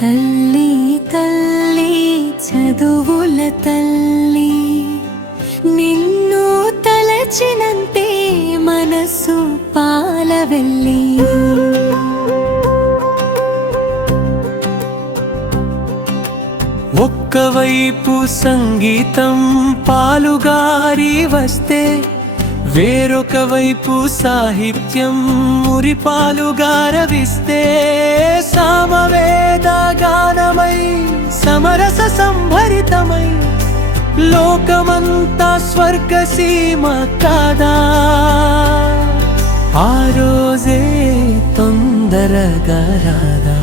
తల్లి తల్లి చదువుల తల్లి నిన్ను తలచినంతే మనసు పాలవెల్లి. ఒక్కవైపు సంగీతం పాలుగారి వస్తే వేరొక వైపు సాహిత్యం మురిపాలుగా రవిస్తే సామవేద గానమై సమరస సంభరితమై లోకమంతా స్వర్గసీమ కాదా? ఆ రోజే తొందరగా రాదా?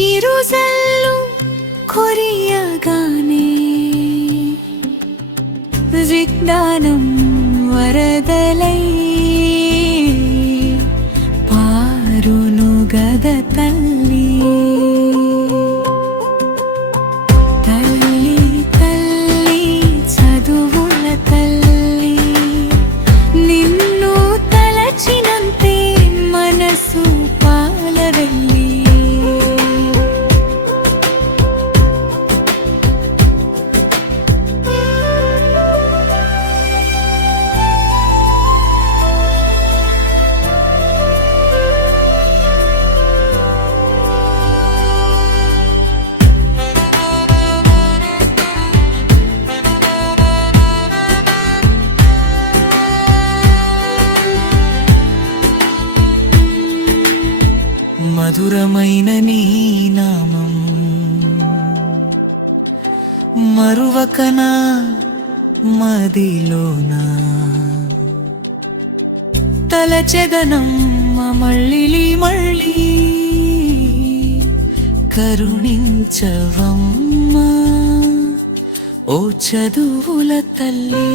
చిరుజల్లు కొరియగానే. విజ్ఞానం వరదలై నామం. మరువకనా మదిలోనా? తలచెదనం మళ్ళీ మళ్ళీ కరుణించవమ్మా. ఓ చదువుల తల్లి.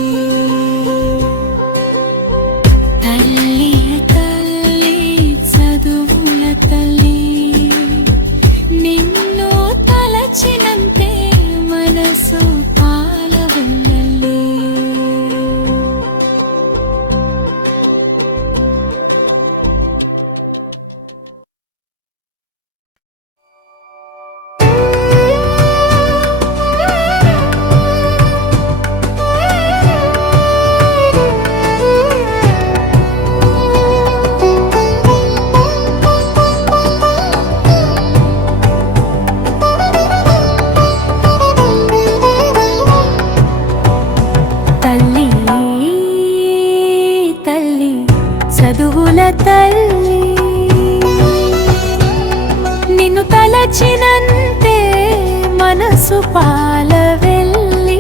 పాలవెల్లి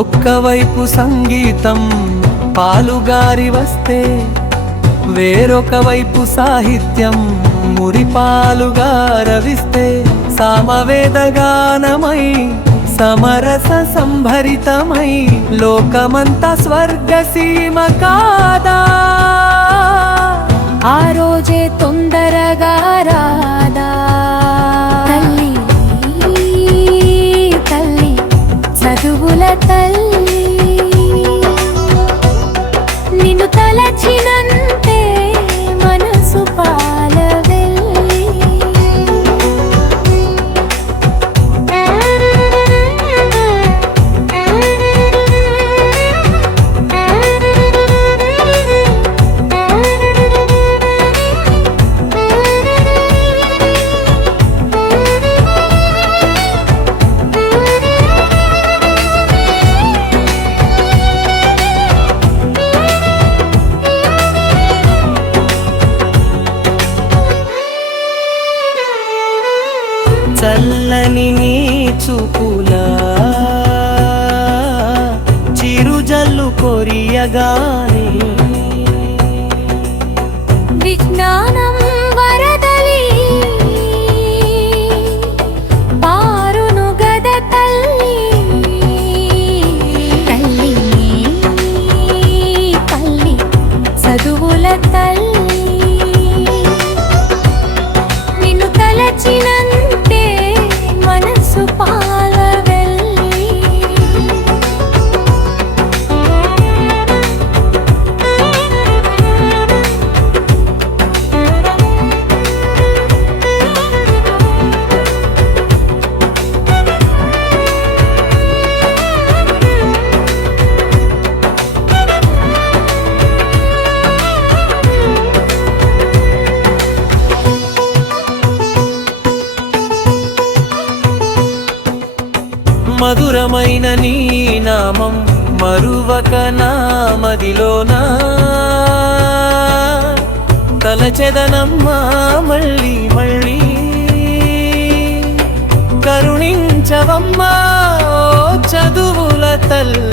ఒక్కవైపు సంగీతం పాలుగారి వస్తే వేరొక వైపు సాహిత్యం మురిపాలుగా రవిస్తే సామవేదగానమై సమరస సంభరితమై లోకమంతా స్వర్గసీమ కాదా? తలచినంతే చల్లని నీచుకులా చిరుజల్లు కొరియగా మధురమైన నీ నామం మరువక నామదిలోనా తలచెదనమ్మా మళ్ళీ మళ్ళీ కరుణించవమ్మా చదువుల తల్లి.